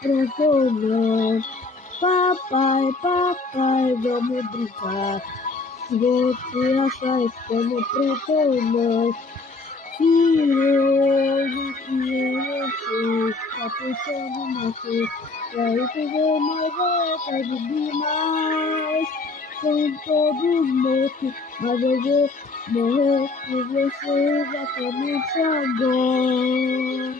pronto não. Papai, papai, vamos brincar. Se você achar estamos pronto não. Filho, que eu sei, tá pensando em nascer. E aí tu vê mais é tarde demais. São todos mortos, mas eu vou morrer por você exatamente agora.